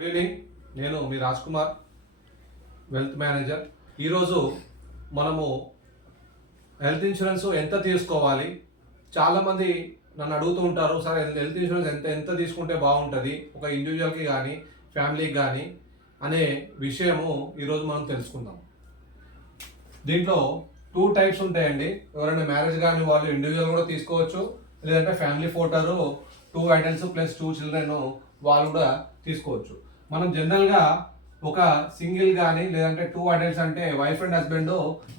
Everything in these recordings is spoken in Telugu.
Good evening. నేను మీ రాజ్ కుమార్, వెల్త్ మేనేజర్. ఈరోజు మనము హెల్త్ ఇన్సూరెన్స్ ఎంత తీసుకోవాలి, చాలామంది నన్ను అడుగుతూ ఉంటారు, సార్ హెల్త్ ఇన్సూరెన్స్ ఎంత ఎంత తీసుకుంటే బాగుంటుంది ఒక ఇండివిజువల్కి కానీ ఫ్యామిలీకి కానీ అనే విషయము ఈరోజు మనం తెలుసుకుందాం. దీంట్లో 2 టైప్స్ ఉంటాయండి. ఎవరైనా మ్యారేజ్ కానీ వాళ్ళు ఇండివిజువల్ కూడా తీసుకోవచ్చు, లేదంటే ఫ్యామిలీ ఫోటోలు 2 అడల్ట్స్ ప్లస్ 2 చిల్డ్రన్ వాళ్ళు కూడా తీసుకోవచ్చు. మనం జనరల్గా ఒక సింగిల్ కానీ లేదంటే 2 అడల్ట్స్ అంటే వైఫ్ అండ్ హస్బెండ్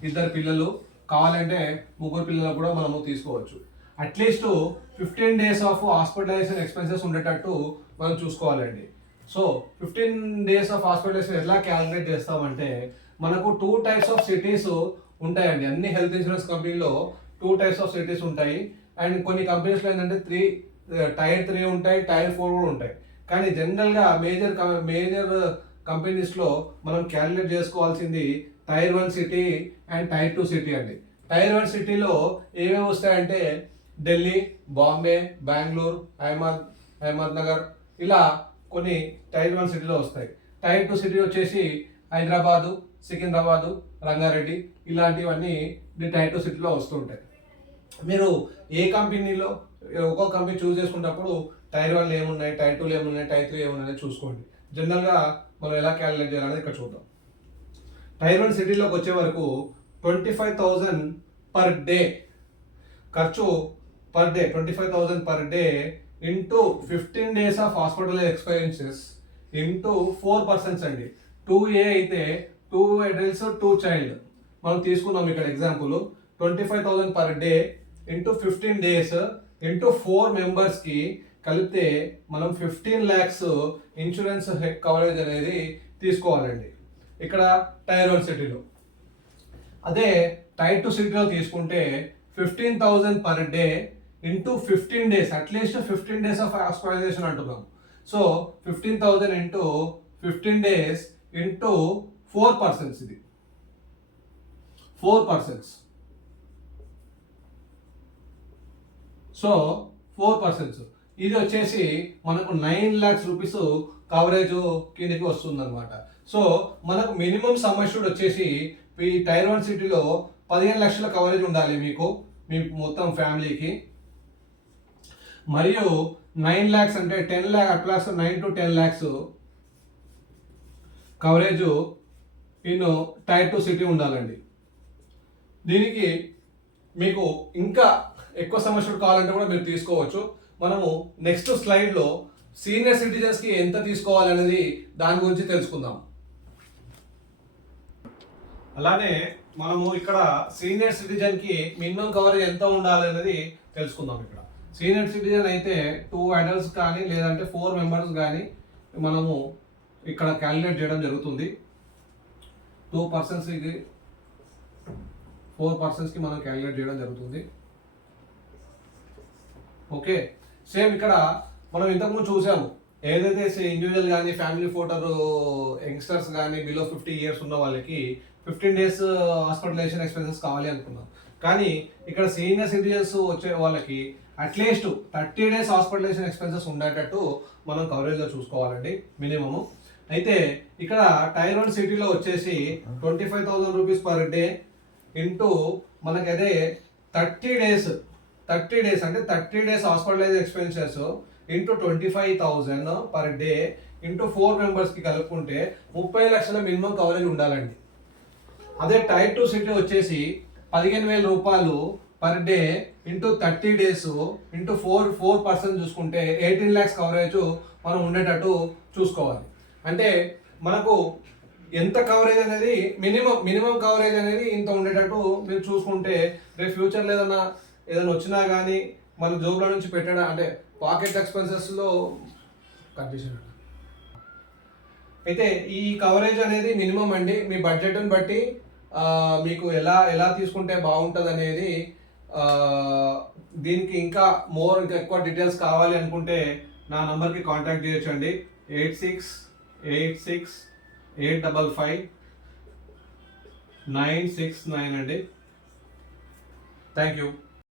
2 పిల్లలు కావాలంటే 3 పిల్లలు కూడా మనము తీసుకోవచ్చు. At least 15 days of hospitalization expenses ఉండేటట్టు మనం చూసుకోవాలండి. సో 15 డేస్ ఆఫ్ హాస్పిటలైజేషన్ ఎలా క్యాలిక్యులేట్ చేస్తామంటే మనకు 2 టైప్స్ ఆఫ్ సిటీస్ ఉంటాయండి. అన్ని హెల్త్ ఇన్సూరెన్స్ కంపెనీలో 2 టైప్స్ ఆఫ్ సిటీస్ ఉంటాయి. అండ్ కొన్ని కంపెనీస్లో ఏంటంటే టైర్ 3 ఉంటాయి, టైర్ 4 కూడా ఉంటాయి. కానీ జనరల్గా మేజర్ కంపెనీస్లో మనం క్యాలిక్యులేట్ చేసుకోవాల్సింది tier 1 city and tier 2 city అండి. టైర్ 1 సిటీలో ఏమేమి వస్తాయంటే ఢిల్లీ, బాంబే, బెంగళూరు, అహ్మద్ నగర్ ఇలా కొన్ని టైర్ 1 సిటీలో వస్తాయి. టైర్ 2 సిటీ వచ్చేసి హైదరాబాదు, సికింద్రాబాదు, రంగారెడ్డి ఇలాంటివన్నీ టైర్ 2 సిటీలో వస్తుంటాయి. మీరు ఏ కంపెనీలో ఒక్కో కంపెనీ చూస్ చేసుకున్నప్పుడు టైర్ 1 ఏమున్నాయి, టైర్ 2 ఏమున్నాయి, టైర్ 3 ఏమున్నాయి చూసుకోండి. జనరల్గా మనం ఎలా క్యాలిక్యులేట్ చేయాలనేది ఇక్కడ చూద్దాం. టైర్ 1 సిటీలోకి వచ్చే వరకు 25,000 పర్ డే ఖర్చు per day 25,000 per day into 15 days of hospital expenses into 4% అండి. 2A అయితే 2 అడల్ట్స్ 2 చైల్డ్ మనం తీసుకున్నాం ఇక్కడ example. 25,000 per day into 15 days into 4 మెంబర్స్కి కలిపితే మనం 15 lakhs ఇన్సూరెన్స్ కవరేజ్ అనేది తీసుకోవాలండి ఇక్కడ టైర్ 1 సిటీలో. అదే టైర్ 2 సిటీలో తీసుకుంటే 15,000 per day into 15 days, at least 15 days of hospitalization అంటున్నాం. సో 15,000 ఇంటూ 15 డేస్ ఇంటూ 4%, ఇది 4%. సో 4% ఇది వచ్చేసి మనకు 9 lakhs రూపీస్ కవరేజ్ కిందకి వస్తుంది అనమాట. సో మనకు మినిమం సమ్ అష్యూర్డ్ వచ్చేసి ఈ టైర్ 1 సిటీలో 15 లక్షల కవరేజ్ ఉండాలి మీ మొత్తం ఫ్యామిలీకి. మరియు 9 lakhs అంటే 10 lakhs at least 9 to 10 lakhs coverage in tier 2 city ఉండాలండి. దీనికి మీకు ఇంకా ఎక్కువ సమస్యలు కావాలంటే కూడా మీరు తీసుకోవచ్చు. మనము నెక్స్ట్ స్లైడ్లో సీనియర్ సిటిజన్స్కి ఎంత తీసుకోవాలనేది దాని గురించి తెలుసుకుందాం. అలానే మనము ఇక్కడ సీనియర్ సిటిజన్కి మినిమం కవరేజ్ ఎంత ఉండాలి అనేది తెలుసుకుందాం. ఇక్కడ సీనియర్ సిటిజన్ అయితే 2 అడల్ట్స్ కానీ లేదంటే 4 మెంబర్స్ కానీ మనము ఇక్కడ క్యాలిక్యులేట్ చేయడం జరుగుతుంది. 2% ఇది 4%కి మనం క్యాలిక్యులేట్ చేయడం జరుగుతుంది. ఓకే, సేమ్ ఇక్కడ మనం ఇంతకుముందు చూసాము, ఏదైతే ఇండివిజువల్ కానీ ఫ్యామిలీ ఫోటర్ యంగ్స్టర్స్ కానీ బిలో 50 years ఉన్న వాళ్ళకి 15 డేస్ హాస్పిటలైజేషన్ ఎక్స్పెన్సెస్ కావాలి అనుకున్నాం. కానీ ఇక్కడ సీనియర్ సిటిజన్స్ వచ్చే వాళ్ళకి అట్లీస్ట్ 30 డేస్ హాస్పిటలైజేషన్ ఎక్స్పెన్సెస్ ఉండేటట్టు మనం కవరేజ్లో చూసుకోవాలండి మినిమము. అయితే ఇక్కడ టైర్ 1 సిటీలో వచ్చేసి 25,000 రూపీస్ పర్ డే ఇంటూ మనకైతే 30 డేస్ అంటే 30 days hospitalise expenses into 25,000 per day into 4 మెంబర్స్కి కలుపుకుంటే 30 లక్షల మినిమం కవరేజ్ ఉండాలండి. అదే టైర్ 2 సిటీ వచ్చేసి 15,000 రూపాయలు per day into 30 days into 4% చూసుకుంటే 18 lakhs కవరేజ్ మనం ఉండేటట్టు చూసుకోవాలి. అంటే మనకు ఎంత కవరేజ్ అనేది మినిమం కవరేజ్ అనేది ఇంత ఉండేటట్టు మీరు చూసుకుంటే రేపు ఫ్యూచర్లో ఏదైనా వచ్చినా కానీ మన జోబుల నుంచి పెట్టడం అంటే పాకెట్ ఎక్స్పెన్సెస్లో కండిషన్. అయితే ఈ కవరేజ్ అనేది మినిమం అండి. మీ బడ్జెట్ని బట్టి మీకు ఎలా తీసుకుంటే బాగుంటుంది అనేది, దీనికి ఇంకా ఎక్కువ డీటెయిల్స్ కావాలి అనుకుంటే నా నంబర్కి కాంటాక్ట్ చేయొచ్చండి. 8686855969 అండి. Thank you.